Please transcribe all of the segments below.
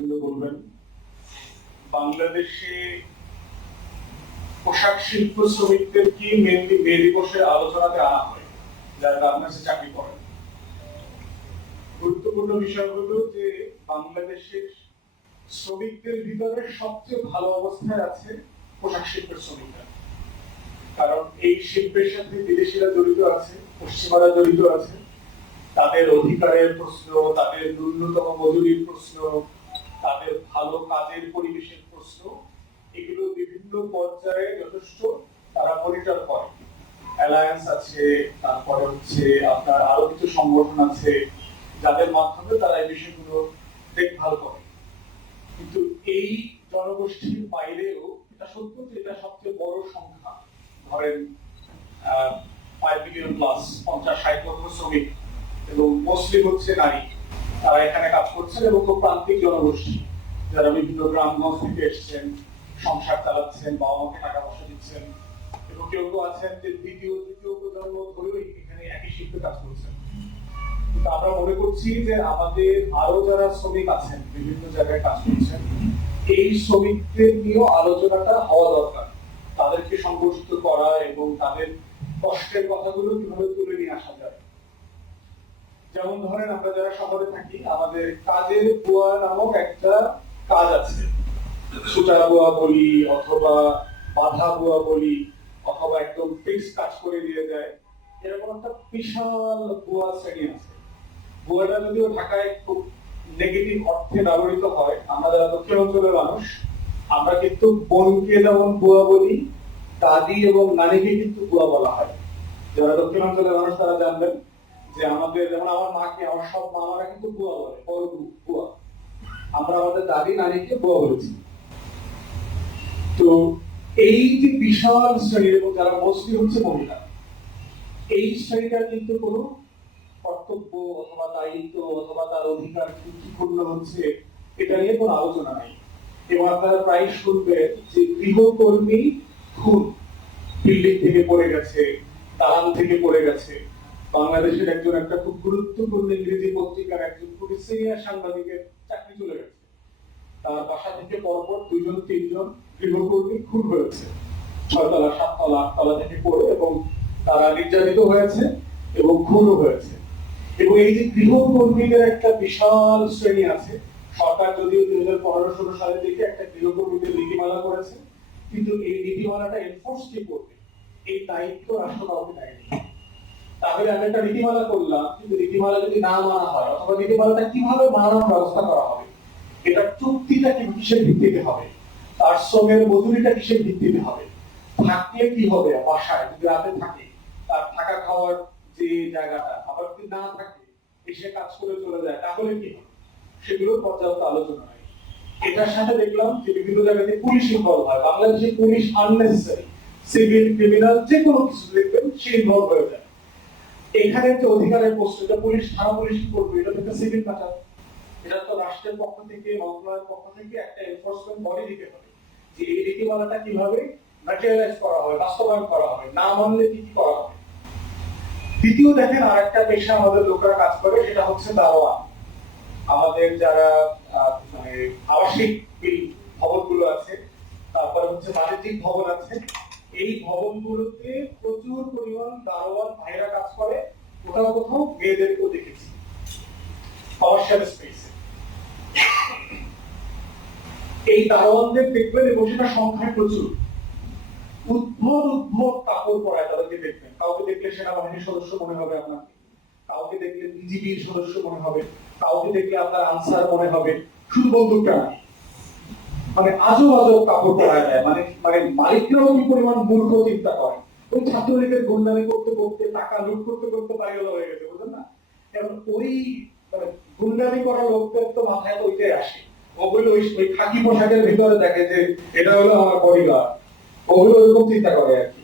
এগুলো বলবেন? বাংলাদেশে পোশাক শিল্প শ্রমিকদের কি মেনলি মে দিবসে আলোচনাতে আনা হয়, যারা গার্মেন্টসে চাকরি করেন? গুরুত্বপূর্ণ বিষয় হলো যে বাংলাদেশের শ্রমিকদের ভিতরে সবচেয়ে ভালো অবস্থায় আছে পোশাক শিল্পের শ্রমিকরা। কারণ এই শিল্পের সাথে বিদেশিরা জড়িত আছে, পশ্চিমারা জড়িত আছে। তাদের অধিকারের প্রশ্ন, তাদের ন্যূনতম মজুরির প্রশ্ন তাদের ভালো কাজের পরিবেশের প্রশ্ন, এগুলো বিভিন্ন পর্যায়ে যথেষ্ট তারা মনিটর করে। অ্যালায়েন্স আছে, তারপরে হচ্ছে আপনার আরও কিছু সংগঠন আছে, যাদের মাধ্যমে তারা এই বিষয়গুলো দেখভাল করে। কিন্তু এই জনগোষ্ঠীর বাইরেও এটা সত্য যে এটা সবচেয়ে বড় সংখ্যা। ধরেন ফাইভ মিলিয়ন প্লাস পঞ্চাশ, ষাট লক্ষ শ্রমিক এবং মোস্টলি হচ্ছে নারী। তারা এখানে কাজ করছেন এবং খুব প্রান্তিক জনগোষ্ঠী। যারা বিভিন্ন গ্রামগঞ্জ থেকে এসেছেন, সংসার চালাচ্ছেন বাবা মাকে টাকা পয়সা দিচ্ছেন এবং কেউ কেউ আছেন যে দ্বিতীয়, তৃতীয় প্রজন্ম ধরেও এখানে একই শিল্পে কাজ করছেন। কিন্তু আমরা মনে করছি যে আমাদের আরও যারা শ্রমিক আছেন, বিভিন্ন জায়গায় কাজ করছেন, এই শ্রমিকদের নিয়েও আলোচনাটা হওয়া দরকার। তাদেরকে সংগঠিত করা এবং তাদের কষ্টের কথাগুলো কীভাবে তুলে নিয়ে আসা যায়। যেমন ধরেন আমরা যারা শহরে থাকি, আমাদের কাজের বুয়া নামক একটা কাজ আছে। সুতা বুয়া বলি অথবা বাধা বুয়া বলি অথবা একদম ফিক্স কাজ করে দিয়ে যায় এরকম একটা বিশাল বুয়া শ্রেণি আছে। বুয়াটা যদিও ঢাকায় খুব নেগেটিভ অর্থে ব্যবহৃত হয় আমরা যারা দক্ষিণ অঞ্চলের মানুষ, আমরা কিন্তু বোনকে যেমন বুয়া বলি, দাদি এবং নানিকে কিন্তু বুয়া বলা হয়। যারা দক্ষিণ অঞ্চলের মানুষ তারা জানবেন যে আমাদের, যেমন আমার মাকে আমার সব মামারা কিন্তু বুয়া বলে বুয়া আমরা আমাদের দাদি, নানিকে বুয়া বলেছি। তো এই যে বিশাল শ্রেণির, এবং যারা মোস্টলি হচ্ছে মহিলা, এই শ্রেণীটার কিন্তু কোনো কর্তব্য অথবা দায়িত্ব অথবা তার অধিকার ত্রুটিপূর্ণ হচ্ছে, এটা নিয়ে কোনো আলোচনা নাই। এবং আপনারা প্রায় শুনবেন যে গৃহকর্মী খুন, বিল্ডিং থেকে পড়ে গেছে দালান থেকে পড়ে গেছে। বাংলাদেশের একজন একটা খুব গুরুত্বপূর্ণ ইংরেজি পত্রিকার একজন খুবই সিনিয়র সাংবাদিকের চাকরি চলে গেছে। তার বাসা থেকে পরপর দুজন তিনজন গৃহকর্মী খুন হয়েছে। ছয়তলা, সাততলা, আটতলা থেকে পড়ে এবং তারা নির্যাতিত হয়েছে এবং খুনও হয়েছে। এবং এই যে গৃহকর্মীদের একটা বিশাল শ্রেণি আছে, সরকার যদিও দুই হাজার পনেরো ষোলো সালের দিকে একটা গৃহকর্মীদের নীতিমালা করেছে, কিন্তু এই নীতিমালাটা এনফোর্স কে করবে? এই দায়িত্ব রাষ্ট্র কাউকে দেয়নি। তাহলে আমি একটা নীতিমালা করলাম, কিন্তু নীতিমালা যদি না মানা হয়, অথবা নীতিমালাটা কীভাবে ব্যবস্থা করা হবে? এটা চুক্তিটা কি কিসের ভিত্তিতে হবে? তার শ্রমের মজুরিটা কিসের ভিত্তিতে হবে? থাকলে কি হবে বাসায়? যদি রাতে থাকে, তার থাকা খাওয়ার যে জায়গাটা, আবার যদি না থাকে, এসে কাজ করে চলে যায়, তাহলে কি হবে? সেগুলোর পর্যাপ্ত আলোচনা হয় এটার সাথে দেখলাম যে বিভিন্ন জায়গাতে পুলিশ ইনভলভ হয়। বাংলাদেশে পুলিশ আননেসেসারি সিভিল ক্রিমিনাল যে কোনো কিছু দেখবেন, সে ইনভলভ হয়ে যায়। এখানে যে অধিকারের প্রশ্ন, এটা পুলিশ, থানা পুলিশ করবে? এটা তো সিভিল ম্যাটার এটা তো রাষ্ট্রের পক্ষ থেকে, মন্ত্রণালয়ের পক্ষ থেকে একটা এনফোর্সমেন্ট বডি দিতে হবে। যে এই নীতিমালাটা কীভাবে ম্যাটেরিয়ালাইজ করা হবে বাস্তবায়ন করা হবে না মানলে কি কি করা হবে? দ্বিতীয় দেখেন, আরেকটা পেশা আমাদের লোকরা কাজ করে, সেটা হচ্ছে দারোয়ান। আমাদের যারা মানে আবাসিক ভবনগুলো আছে, তারপরে হচ্ছে বাণিজ্যিক ভবন আছে এই ভবনগুলোতে প্রচুর পরিমাণ দারোয়ান ভাইরা কাজ করে। কোথাও কোথাও মেয়েদেরকেও দেখেছি। কমার্শিয়াল এই দারোয়ানদের দেখবেন এবং সেটা সংখ্যায় প্রচুর। উদ্ভট উদ্ভট কাপড় পরায় তাদেরকে দেখবেন। কাউকে দেখলে সেনাবাহিনীর সদস্য মনে হবে আপনাকে। কাউকে দেখলে বিজিবির সদস্য মনে হবে। কাউকে দেখলে আপনার আনসার মনে হবে। শুধু বন্দুকটা না। মানে আজব আজব কাপড় পরায় দেয় মানে মানে মালিকরাও কি পরিমাণ মূর্খ চিন্তা করে? ওই ছাত্রলীগের গুন্ডামি করতে করতে, টাকা লুট করতে করতে বাড়িওয়ালা হয়ে গেছে, বুঝলেন না? এখন ওই মানে গুন্ডামি করা লোকদের তো মাথায় তো ওইটাই আসে। ওগুলো ওই খাকি পোশাকের ভিতরে দেখে যে এটা হলো আমার পরিবার ওগুলো ওরকম চিন্তা করে আর কি।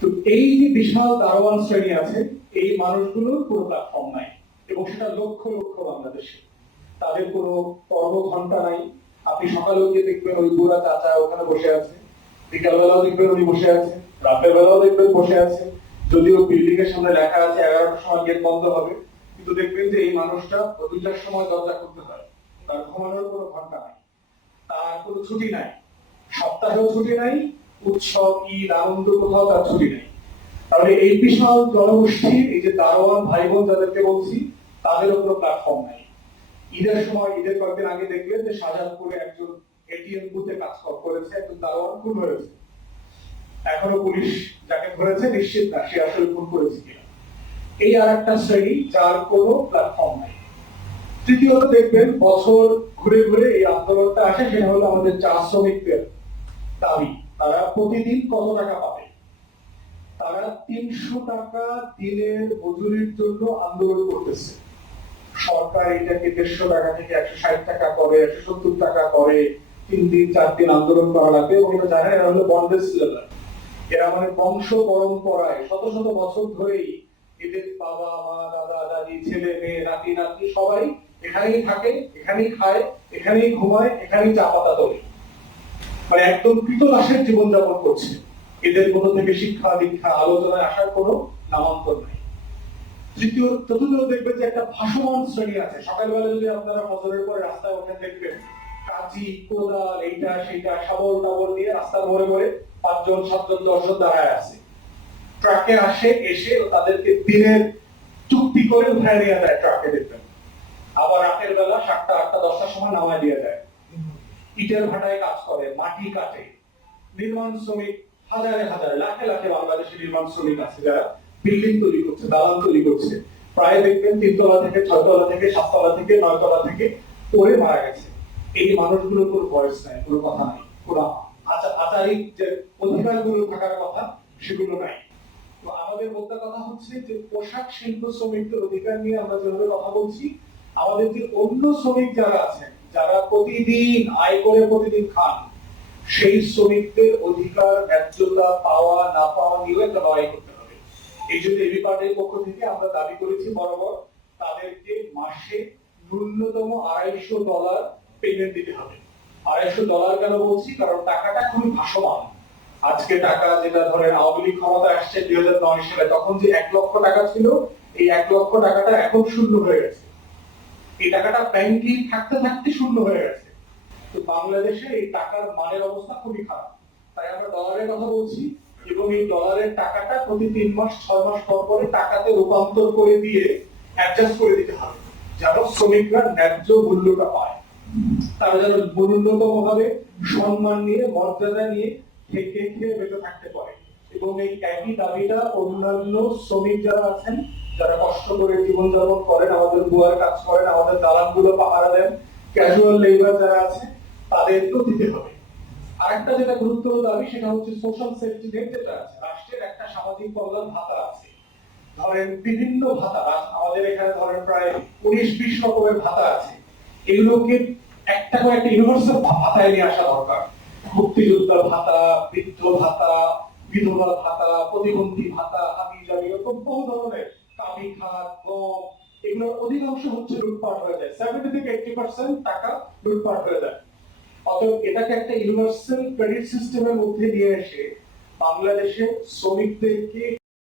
তো এই যে বিশাল দারোয়ান শ্রেণি আছে, এই মানুষগুলোর কোনো প্ল্যাটফর্ম নাই। এবং সেটা লক্ষ লক্ষ বাংলাদেশে। তাদের কোনো কর্মঘন্টা নাই। আপনি সকালেও গিয়ে দেখবেন ওই বুড়া চাচা ওখানে বসে আছে। বিকাল বেলাও দেখবেন উনি বসে আছে। রাতের বেলাও দেখবেন বসে আছে। যদিও বিল্ডিং এর সামনে লেখা আছে, এগারোটার সময় গেট বন্ধ হবে। কিন্তু দেখবেন যে এই মানুষটা দুইটার সময় দরজা করতে হয় তার ঘুমানোর কোনো ঘণ্টা নাই। তার কোনো ছুটি নাই। সপ্তাহেও ছুটি নাই। উৎসব, ঈদ, আনন্দ কোথাও তার ছুটি নেই। তাহলে এই বিশাল জনগোষ্ঠীর এই যে দারোয়ান ভাই বোন যাদেরকে বলছি, তাদের উপর প্ল্যাটফর্ম নাই। ঈদের সময়, ঈদের কয়েকদিন আগে দেখলেন যে শাহজাহানপুরে একজন এটিএম বুথে কাজ করেছে, একজন দারোয়ান খুন হয়েছে। এখনও পুলিশ যাকে ধরেছে নিশ্চিত না, সে আসলে খুন করেছে কিনা। এই আর একটা শ্রেণি, যার কোনো প্ল্যাটফর্ম নাই। তৃতীয়ত দেখবেন, বছর ঘুরে ঘুরে এই আন্দোলনটা আসে সেটা হলো আমাদের চা শ্রমিকদের দাবি। তারা প্রতিদিন কত টাকা পাবে? তারা তিনশো টাকা দিনের মজুরির জন্য আন্দোলন করতেছে। সরকার এটাকে দেড়শো টাকা থেকে একশো ষাট টাকা করে, একশো সত্তর টাকা করে, তিন দিন, চার দিন আন্দোলন করা লাগবে। এবং এটা এরা হলো এরা মানে বংশ পরম্পরায় শত শত বছর ধরেই এদের বাবা, মা, দাদা, দাদি, ছেলে, মেয়ে, নাতি নাতি সবাই এখানেই থাকে, এখানেই খায়, এখানেই ঘুমায়, এখানেই চা পাতা তোলে। মানে একদম কৃতদাসের জীবনযাপন করছে। এদের মধ্যে থেকে শিক্ষা, দীক্ষা, আলোচনায় আসার কোনো নামান্তর নাই। তৃতীয় চতুর্থ যে একটা ভাসমান শ্রেণি আছে। সকালবেলা যদি আপনারা ফজরের পরে রাস্তায় দেখবেন, কাঁচি, কোদাল, এইটা, সেইটা, শাবল টাবল দিয়ে মোড়ে মোড়ে পাঁচজন, সাতজন দাঁড়ায় আছে। ট্রাকে আসে, এসে তাদেরকে দিনের চুক্তি করে উঠায় নিয়ে যায় ট্রাকে দেখবেন। আবার রাতের বেলা সাতটা, আটটা, দশটার সময় নামায় দিয়ে যায়। ইটের ভাটায় কাজ করে, মাটি কাটে। নির্মাণ শ্রমিক হাজারে হাজার, লাখে লাখে বাংলাদেশে নির্মাণ শ্রমিক আছে যারা বিল্ডিং তৈরি করছে, দালান তৈরি করছে। প্রায় দেখবেন তিনতলা থেকে ছয়তলা থেকে সাততলা থেকে নয়তলা থেকে পড়ে মারা গেছে। এই মানুষগুলোর কোনো ভয়েস নাই, কোনো কথা নাই, কোনো আচা- আচারিক যে অধিকারগুলো থাকার কথা, সেগুলো নাই। তো আমাদের কথা হচ্ছে যে, পোশাক শিল্প শ্রমিকদের অধিকার নিয়ে আমরা যেভাবে কথা বলছি, আমাদের যে অন্য শ্রমিক যারা আছেন, যারা প্রতিদিন আয় করে প্রতিদিন খান, সেই শ্রমিকদের অধিকার, ন্যায্যতা, পাওয়া, না পাওয়া নিয়েও একটা লড়াই করতে এই জন্য এবি পার্টির পক্ষ থেকে আমরা দাবি করেছি বরাবর তাদেরকে মাসে ন্যূনতম আড়াইশো ডলার পেমেন্ট দিতে হবে। আড়াইশো ডলার কেন বলছি? কারণ টাকাটা খুবই ভাসমান। আজকে টাকা যেটা ধরেন আওয়ামী লীগ ক্ষমতা আসছে দুই হাজার নয় সালে, তখন যে এক লক্ষ টাকা ছিল, এই এক লক্ষ টাকাটা এখন শূন্য হয়ে গেছে। এই টাকাটা ব্যাংকে থাকতে থাকতে শূন্য হয়ে গেছে। তো বাংলাদেশে এই টাকার মানের অবস্থা খুবই খারাপ। তাই আমরা ডলারের কথা বলছি। এবং এই ডলারের টাকাটা প্রতি তিন মাস, ছয় মাস পর পরে টাকাতে রূপান্তর করে দিয়ে অ্যাডজাস্ট করে দিতে হবে, যেন শ্রমিকরা ন্যায্য মূল্যটা পায়। তারা যেন ন্যূনতম ভাবে সম্মান নিয়ে, মর্যাদা নিয়ে থেকে খেয়ে বেঁচে থাকতে পারে। এবং এই একই দাবিটা অন্যান্য শ্রমিক যারা আছেন, যারা কষ্ট করে জীবনযাপন করেন, আমাদের বুয়ার কাজ করেন, আমাদের দালানগুলো পাহারা দেন ক্যাজুয়াল লেবার যারা আছে, তাদেরকেও দিতে হবে। আরেকটা যেটা গুরুত্বপূর্ণ দাবি, সেটা হচ্ছে সোশ্যাল সেফটি নেট যেটা আছে, রাষ্ট্রের একটা সামাজিক কল্যাণ ভাতা আছে। ধরেন বিভিন্ন ভাতা আমাদের এখানে ধরেন প্রায় উনিশ, বিশ রকমের ভাতা আছে। এগুলোকে একটা করে একটা ইউনিভার্সাল ভাতায় নিয়ে আসা দরকার। মুক্তিযোদ্ধা ভাতা, বৃদ্ধ ভাতা বিধবা ভাতা, প্রতিবন্ধী ভাতা হাবি জাবি এরকম বহু ধরনের কামি খাত গম, এগুলোর অধিকাংশ হচ্ছে লুটপাট হয়ে যায়। সেভেন্টি থেকে এইটি পার্সেন্ট টাকা লুটপাট হয়ে যায়। অতএব এটাকে একটা ইউনিভার্সাল ক্রেডিট সিস্টেমের মধ্যে নিয়ে এসে বাংলাদেশে শ্রমিকদেরকে